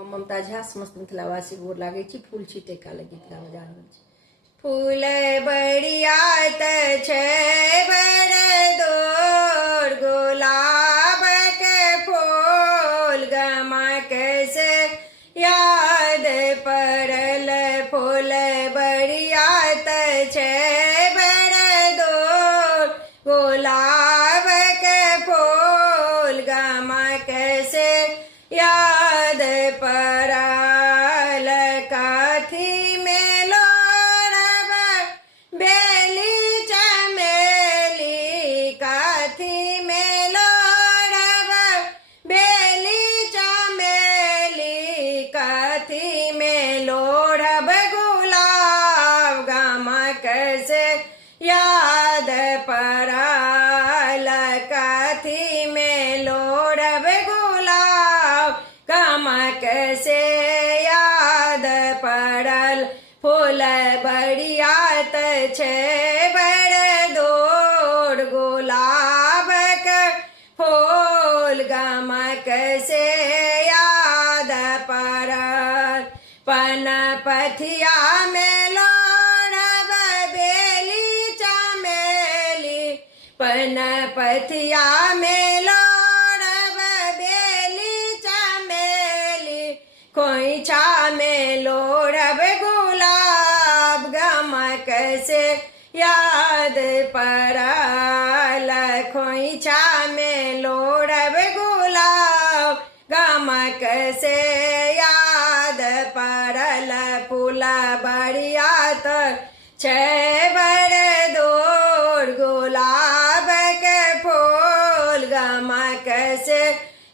ममता झा समस्त मिथिलावासी गोर लागे छी। फूल छीटे काले गीत गावे जा रहल छी। फूल बड़ियात छै बड़ दूर, गुलाब के फूल गमक से याद पड़ल। फूल बड़ियात छै बड़ दूर, गुलाब के फूल गमक से याद पड़ल। काथी में लोरब बेली चमेली, काथी में लोरब बेली चमेली, काथी में लोरब गुलाब गमक से याद पड़ल। काथी में लोरब गुलाब गमक से याद पड़ल। फूल बड़ियात छै बड़ दूर, गुलाब के फूल गमक से याद पड़ल। पन पथिया में लोरब बेली चमेली, पन पथिया में लोरब बेली चमेली, खोइछा में लोरब गुलाब गमक से याद पड़ल। खोइछा में लोरब गुलाब गमक से याद पड़ल। फूल बड़ियात छै बड़ दूर, गुलाब के फूल गमक से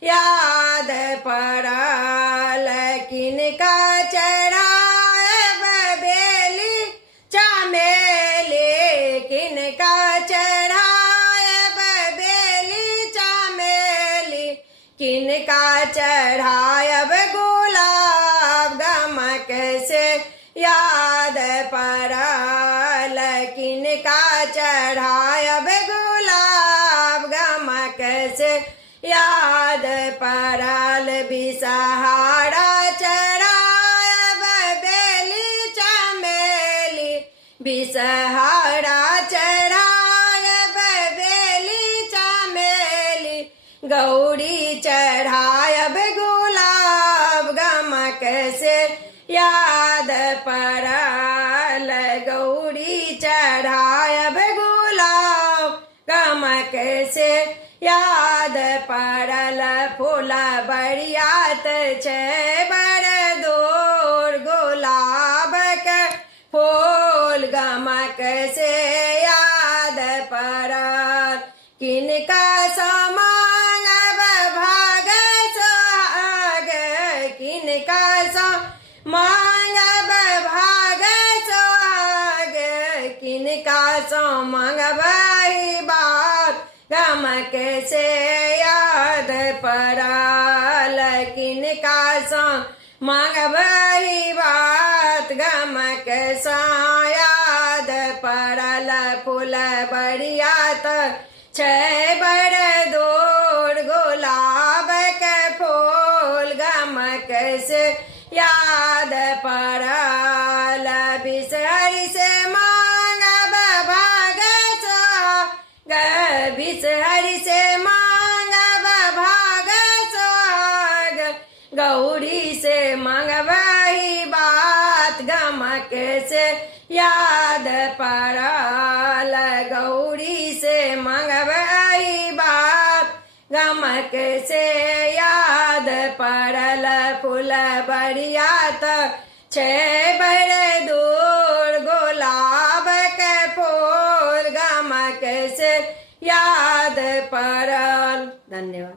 याद पड़ल। किनका चढ़ाएब बेली चमेली, किनका चढ़ाएब बेली चमेली, किनका चढ़ाएब गुलाब गमक से याद पड़ल। किनका चढ़ाएब गुलाब गमक से याद पड़ल। बिसहारा चढ़ाएब बेली चमेली, बिसहारा चढ़ाएब बेली चमेली, गौरी चढ़ाएब गुलाब गमक से याद पड़ल। गौरी चढ़ाएब गुलाब गमक से याद पड़ल। फूल बड़ियात छै बड़ दूर, गुलाब के फूल गमक से याद पड़ल। किनका मांगब भाग सोहाग, किनका मांगब भाग सोहाग, किनका मांगब बात गमक से याद पड़ल। किनका मांगब बात गमक से याद पड़ल। फूल बड़ियात छै बड़ दूर, गुलाब के फूल गमक से याद पड़ल। बिसहरी से मांगब भाग सोहाग, बिसहरी से मांगब भाग सोहाग, गौरी से मांगब बात गमक से याद पड़ल। गौरी से मांगब बात गमक से याद पड़ल। फूल बड़ियात छै बड़ दूर, गुलाब के फूल गमक से याद पड़ल। धन्यवाद।